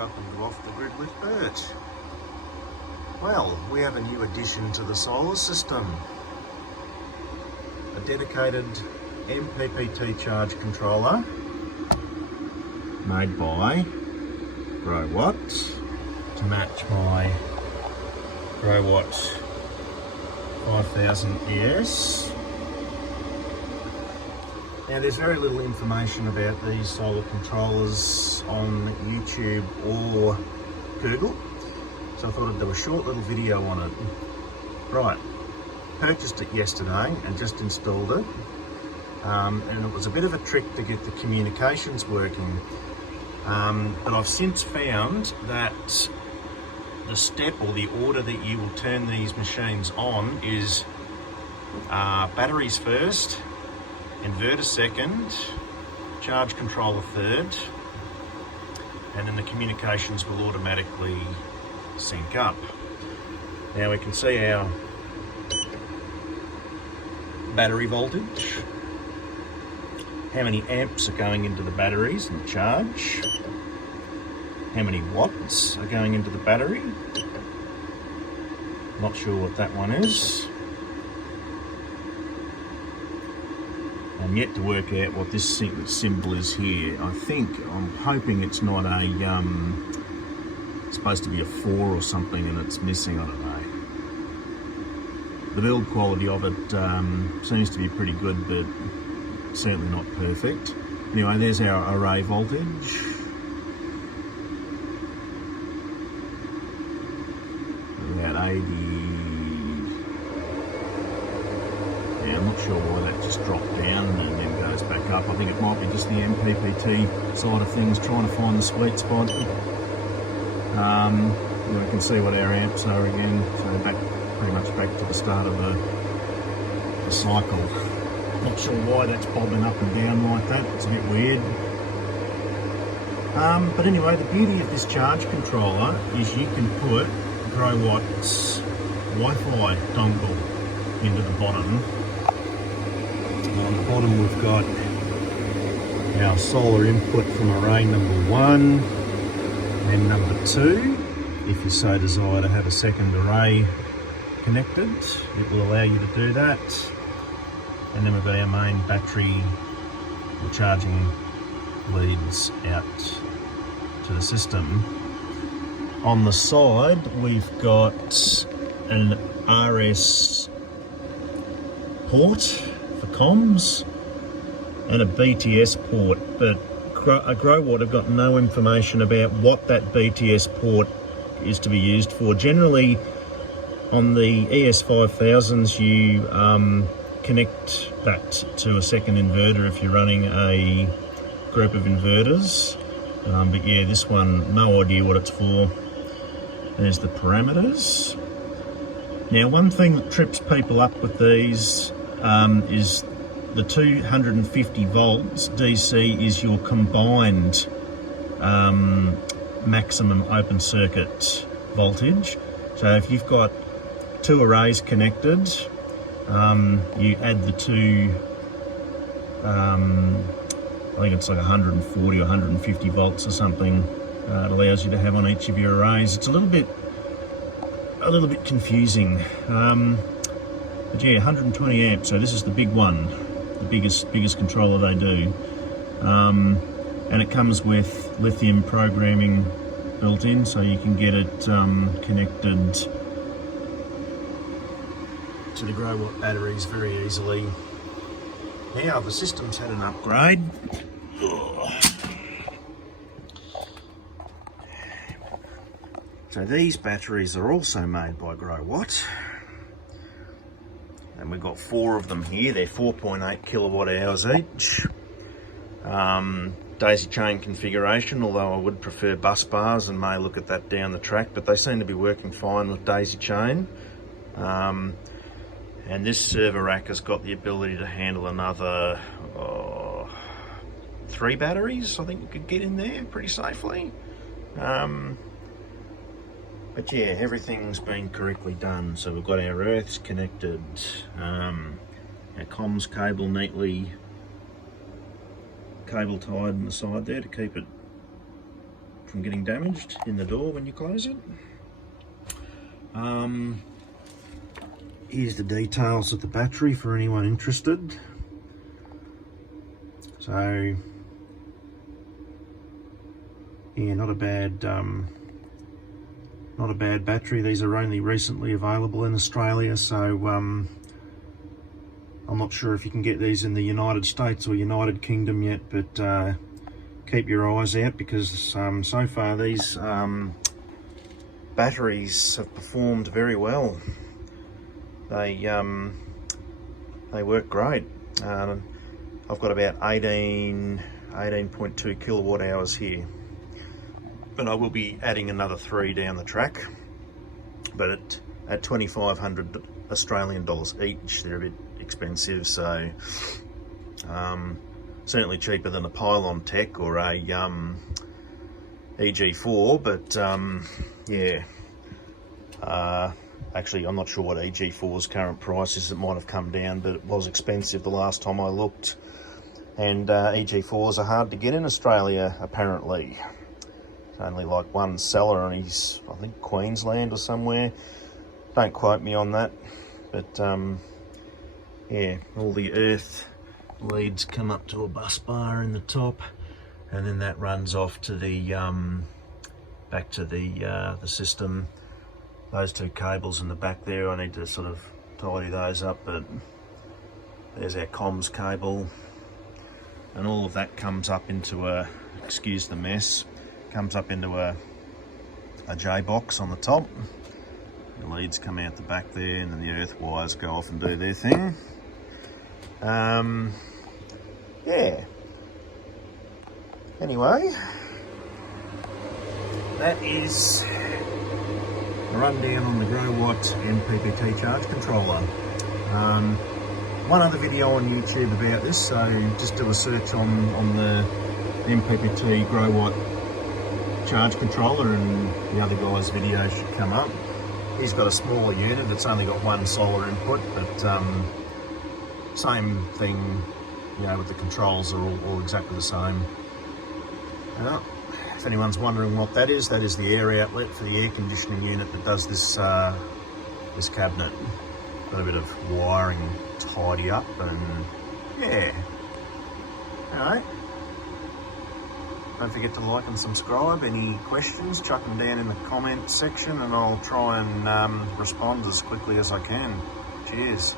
welcome to Off the Grid with Bert. Well, we have a new addition to the solar system. A dedicated MPPT Charge Controller made by Growatts to match my Growatt 5000 ES. Now there's very little information about these solar controllers on YouTube or Google, so I thought I'd do a short little video on it. Right, purchased it yesterday and just installed it, and it was a bit of a trick to get the communications working, but I've since found that the step or the order that you will turn these machines on is batteries first, inverter second, charge controller third, and then the communications will automatically sync up. Now we can see our battery voltage, how many amps are going into the batteries and charge, how many watts are going into the battery. Not sure what that one is. I'm yet to work out what this symbol is here. I'm hoping it's not a, it's supposed to be a 4 or something and it's missing, I don't know. The build quality of it seems to be pretty good, but certainly not perfect. Anyway, there's our array voltage. About 80. Yeah, I'm not sure why that just dropped down and then goes back up. I think it might be just the MPPT side of things trying to find the sweet spot. You can see what our amps are again, so pretty much back to the start of the cycle. Not sure why that's bobbing up and down like that, it's a bit weird. But anyway, the beauty of this charge controller is you can put Growatt's Wi-Fi dongle into the bottom. On the bottom we've got our solar input from array number 1 and number 2. If you so desire to have a second array connected, it will allow you to do that. And then we've got our main battery or charging leads out to the system. On the side we've got an RS port for comms and a BTS port, but Growatt have got no information about what that BTS port is to be used for. Generally on the ES5000s you connect that to a second inverter if you're running a group of inverters, but yeah, this one, no idea what it's for. There's the parameters. Now one thing that trips people up with these is the 250 volts DC is your combined maximum open circuit voltage. So if you've got 2 arrays connected, you add the 2, I think it's like 140 or 150 volts or something. It allows you to have on each of your arrays. It's a little bit confusing, but yeah, 120 amps. So this is the big one, the biggest controller they do, and it comes with lithium programming built in, so you can get it connected to the Growatt batteries very easily. Now the system's had an upgrade. So these batteries are also made by Growatt, and we've got 4 of them here. They're 4.8 kilowatt hours each. Daisy chain configuration, although I would prefer bus bars and may look at that down the track, but they seem to be working fine with daisy chain. And this server rack has got the ability to handle another 3 batteries. I think you could get in there pretty safely. But yeah, everything's been correctly done. So we've got our earths connected, our comms cable neatly cable tied on the side there to keep it from getting damaged in the door when you close it. Here's the details of the battery for anyone interested. So yeah, not a bad battery. These are only recently available in Australia, so I'm not sure if you can get these in the United States or United Kingdom yet, but keep your eyes out, because so far these batteries have performed very well. They work great. I've got about 18.2 kilowatt hours here, but I will be adding another 3 down the track, but at 2,500 Australian dollars each. They're a bit expensive, so certainly cheaper than a Pylon Tech or a EG4, but yeah, actually I'm not sure what EG4's current price is. It might have come down, but it was expensive the last time I looked, and EG4s are hard to get in Australia apparently. It's only like one seller, and he's, I think, Queensland or somewhere. Don't quote me on that, but yeah, all the earth leads come up to a bus bar in the top, and then that runs off to the back to the system. Those two cables in the back there, I need to sort of tidy those up, but there's our comms cable, and all of that comes up into a, excuse the mess, comes up into a J box on the top. The leads come out the back there, and then the earth wires go off and do their thing. Yeah. Anyway, that is a rundown on the Growatt MPPT Charge Controller. One other video on YouTube about this, so just do a search on the MPPT Growatt Charge Controller and the other guy's video should come up. He's got a smaller unit, it's only got one solar input, but same thing, you know, with the controls are all exactly the same. If anyone's wondering what that is the air outlet for the air conditioning unit that does this this cabinet. Got a bit of wiring tidy up, and yeah. Alright. Don't forget to like and subscribe. Any questions, chuck them down in the comment section and I'll try and respond as quickly as I can. Cheers.